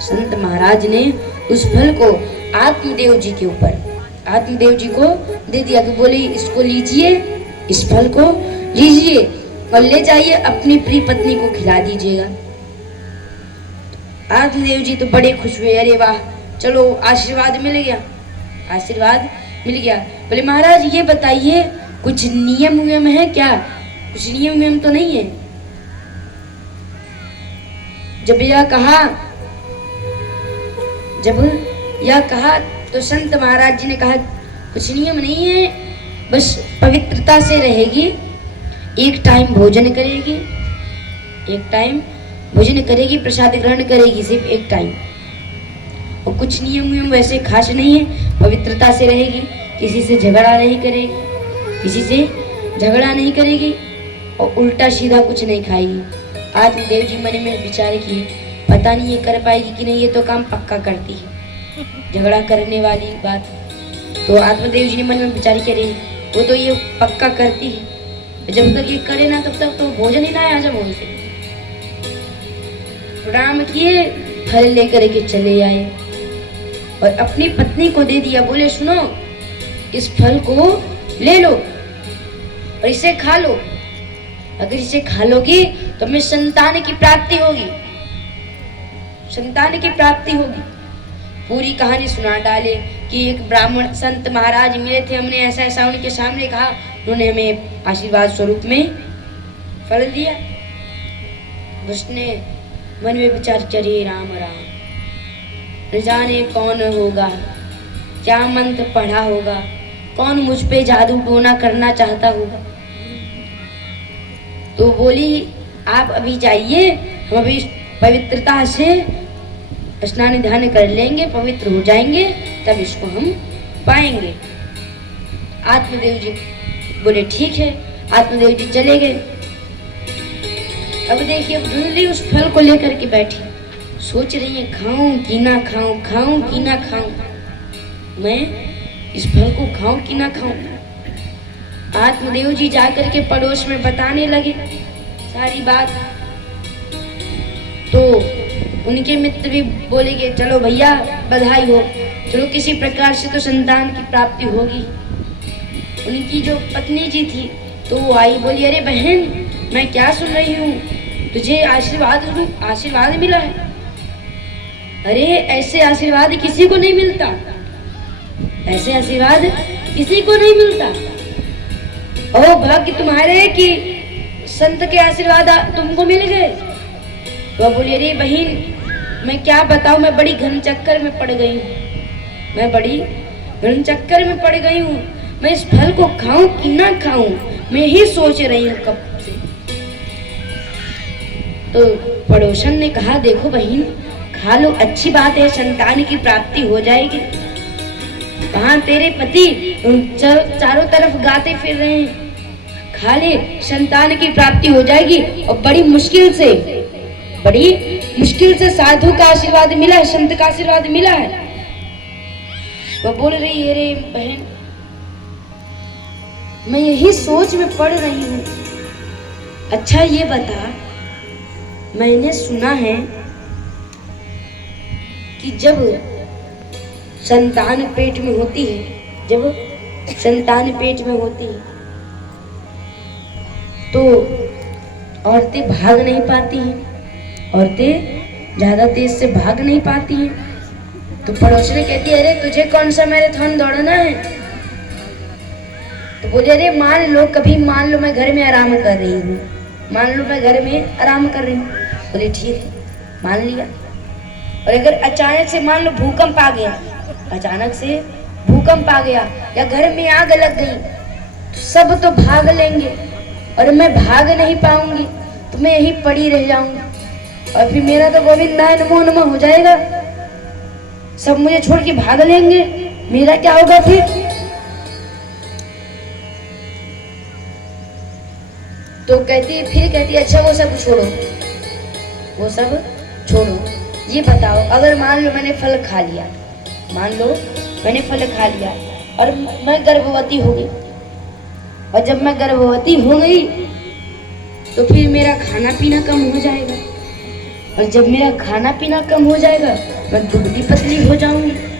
संत महाराज ने उस फल को आत्मदेव जी के ऊपर, आत्मदेव जी को दे दिया कि बोले इसको लीजिए, इस फल को लीजिए और ले जाइए अपनी प्रिय पत्नी को खिला दीजिएगा। आत्मदेव जी तो बड़े खुश हुए, अरे वाह चलो आशीर्वाद मिल गया, आशीर्वाद मिल गया। बोले महाराज ये बताइए कुछ नियम वियम है क्या? कुछ नियम वियम तो नहीं है। जब यह कहा तो संत महाराज जी ने कहा कुछ नियम नहीं है, बस पवित्रता से रहेगी, एक टाइम भोजन करेगी, एक टाइम भोजन करेगी, प्रसाद ग्रहण करेगी सिर्फ एक टाइम, और कुछ नियम वियम वैसे खास नहीं है। पवित्रता से रहेगी, किसी से झगड़ा नहीं करेगी, किसी से झगड़ा नहीं करेगी और उल्टा सीधा कुछ नहीं खाएगी। आत्मदेव जी मन में विचार किए, पता नहीं ये कर पाएगी कि नहीं, ये तो काम पक्का करती है, झगड़ा करने वाली बात। तो आत्मदेव जी ने मन में विचार किया, वो तो ये पक्का करती है, जब तक ये करे ना तब तक तो भोजन ही ना आया। जब उनसे प्रणाम किए, फल लेकर के चले आए और अपनी पत्नी को दे दिया। बोले सुनो इस फल को ले लो और इसे खा लो, अगर इसे खा लोगी तो हमें संतान की प्राप्ति होगी, संतान की प्राप्ति होगी। पूरी कहानी सुना डाले कि एक ब्राह्मण संत महाराज मिले थे, हमने ऐसा ऐसा उनके सामने कहा, उन्होंने हमें आशीर्वाद स्वरूप में फल दिया। उसने मन में विचार करे राम राम, न जाने कौन होगा, क्या मंत्र पढ़ा होगा, कौन मुझ पे जादू टोना करना चाहता होगा। तो बोली आप अभी जाइए, हम अभी पवित्रता से स्नान ध्यान कर लेंगे, पवित्र हो जाएंगे, तब इसको हम पाएंगे। आत्मदेव जी बोले ठीक है। आत्मदेव जी चले गए। अब देखिए धुंधली उस फल को लेकर के बैठी, सोच रही है खाऊं कि ना खाऊं, खाऊं कि ना खाऊं, मैं इस फल को खाऊं कि ना खाऊं। आत्मदेव जी जाकर के पड़ोस में बताने लगे सारी बात। तो उनके मित्र भी बोले कि चलो भैया बधाई हो, चलो किसी प्रकार से तो संतान की प्राप्ति होगी। उनकी जो पत्नी जी थी तो वो आई, बोली अरे बहन मैं क्या सुन रही हूँ, तुझे आशीर्वाद मिला है। अरे ऐसे आशीर्वाद किसी को नहीं मिलता, ऐसे आशीर्वाद किसी को नहीं मिलता। ओ भाग्य तुम्हारे कि संत के आशीर्वाद तुमको मिल गए। तो बोली अरे बहन मैं क्या बताऊं, मैं बड़ी घन चक्कर में पड़ गई हूँ, मैं बड़ी घन चक्कर में पड़ गई हूँ, मैं इस फल को खाऊं कि ना खाऊं, मैं ही सोच रही हूँ कब से। तो पड़ोसन ने कहा देखो बहन खा लो, अच्छी बात है, संतान की प्राप्ति हो जाएगी। कहाँ तेरे पति चारों तरफ गाते फिर रहे हैं, खा ले संतान की प्राप्ति हो जाएगी। और बड़ी मुश्किल से साधु का आशीर्वाद मिला है, संत का आशीर्वाद मिला है। वो बोल रही अरे बहन मैं यही सोच में पड़ रही हूँ। अच्छा ये बता, मैंने सुना है कि जब संतान पेट में होती है, जब संतान पेट में होती है तो औरतें भाग नहीं पाती हैं, औरतें ज्यादा तेज से भाग नहीं पाती हैं। तो पड़ोसनी कहती है अरे तुझे कौन सा मैराथन दौड़ना है। तो बोले अरे मान लो मैं घर में आराम कर रही हूँ, मान लो मैं घर में आराम कर रही हूँ। बोले ठीक है मान लिया। और अगर अचानक से मान लो भूकंप आ गया, अचानक से भूकंप आ गया या घर में आग लग गई तो सब तो भाग लेंगे और मैं भाग नहीं पाऊंगी, तो मैं यही पड़ी रह जाऊंगी और फिर मेरा तो गोविंदाय नमो नमः हो जाएगा, सब मुझे छोड़ के भाग लेंगे, मेरा क्या होगा फिर। तो कहती है अच्छा वो सब छोड़ो, ये बताओ अगर मान लो मैंने फल खा लिया, और मैं गर्भवती हो गई, और जब मैं गर्भवती हो गई तो फिर मेरा खाना पीना कम हो जाएगा, और जब मेरा खाना पीना कम हो जाएगा मैं दुबली पतली हो जाऊंगी।